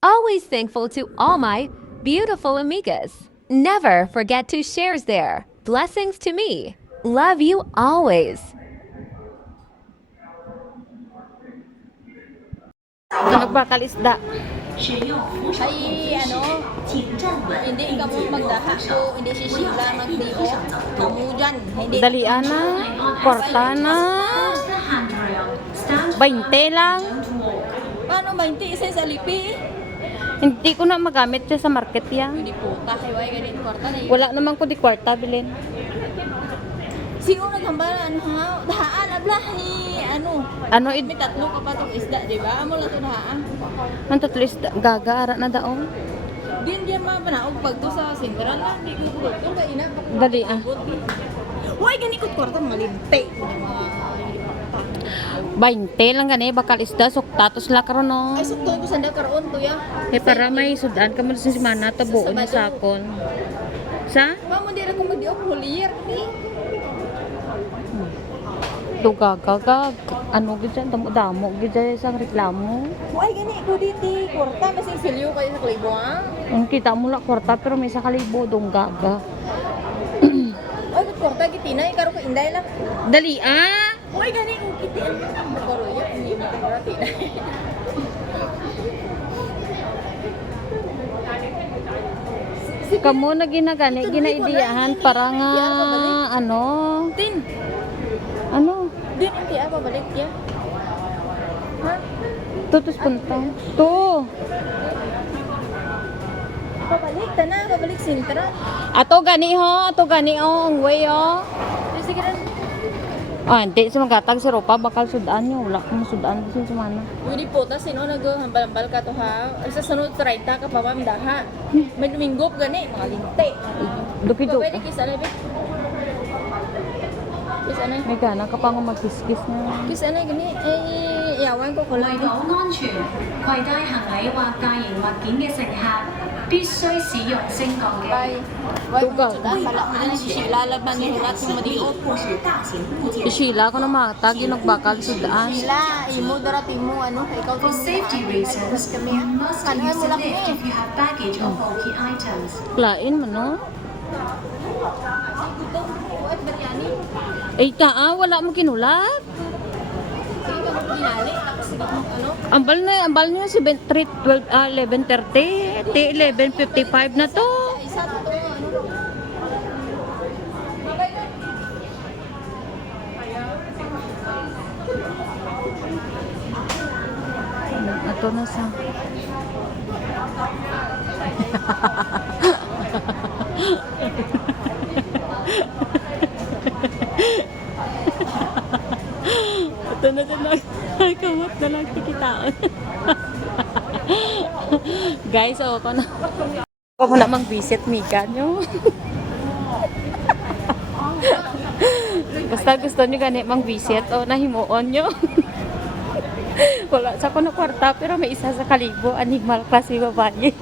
Always thankful to all my beautiful amigas. Never forget to share there. Blessings to me. Love you always. Nagbakal isda. Ay, hindi ka mo magdaha o hindi sisila magdio. Kamu dyan, hindi. Dalian na. Kwarta na. 20 lang. Paano ba, hindi isa sa lipi? Hindi ko na magamit siya sa market yan. Hindi po, kahiway ganit kwarta na yun. Wala naman ko di kwarta bilin. Siguro naghambalan, dahaan, ablahi, Ano may tatlo ka pa itong isda, di ba? Amo lang ito dahaan. Ang tatlo isda gaga ara na daon. Diyan mapanaog pag to sa sentral lang, di ko kulog. Ito ka ina, Dali ah. Huwag ganikot kwarta, malinte. 20 lang gani bakal isda suktatos la karon no. Ay, sukto ko sanda karoon to ya. Para may sudan ka mo sa semana tabuon ni sakon. Sa Mamo di ra ko magdiop holier ni. Gaga ano gid dyan damo gid dyan sa reklamo. Huwag gani ko diti, kwarta, kasi silyo kayo sa klibo ha. Ang kita mo la kwarta pero may sa kalibo dong gaga. Ay, kwarta gitinay, karo ko inday lang. Dali ah. Huwag gani ko kitin. Karo yun, hindi mo karo tinay. Kamu na ginagani ginaidiyahan para nga ano Tin, ano di hindi apa balik ya. Ha? tutos punta to Pabalik sintra. ato gani ang way ho. Sige rin. Hindi sa magatag sa ropa bakal sudan nyo wala kang sudan kasi sa mana. Hindi po, tas sino naghambal-hambal ka to ha? Ay, sa sunod 30 ka pa mamdaha. May domingo gani, mga linte. Dukido Pwede kisa na, Bek? Kisa na. may gana ka pa nga magkiskis na. Kisa na, gani. Eh, yawan ko 為 kulay. 講安全，攜帶行李或大型物件嘅乘客必須使用升降機。 Bye. Tugaw. Pala mo na sila laban ni hulat yung madiot. 或是大型物件。 Isila ko na matag yung nagbakal sudan. Sila, imo darati mo, ikaw For safety reasons, kami you ha. must Kanuhan use mo the lang lift eh. if you have baggage or bulky items. Klain mo no? At Baryani. Wala mo kinulat. Sige ka mo dinali. Tapos sige mo, Ambal nyo si 11:30. 11:55 na to. Isa to, Ito na sa. Ito na sa kamot na lang tikitaan. Guys, ako na. Ako na mag-visit Mika nyo. Basta gusto nyo gani mag-visit o nahimuon nyo. Wala sa ko na kwarta pero may isa sa kalibo animal klase babae.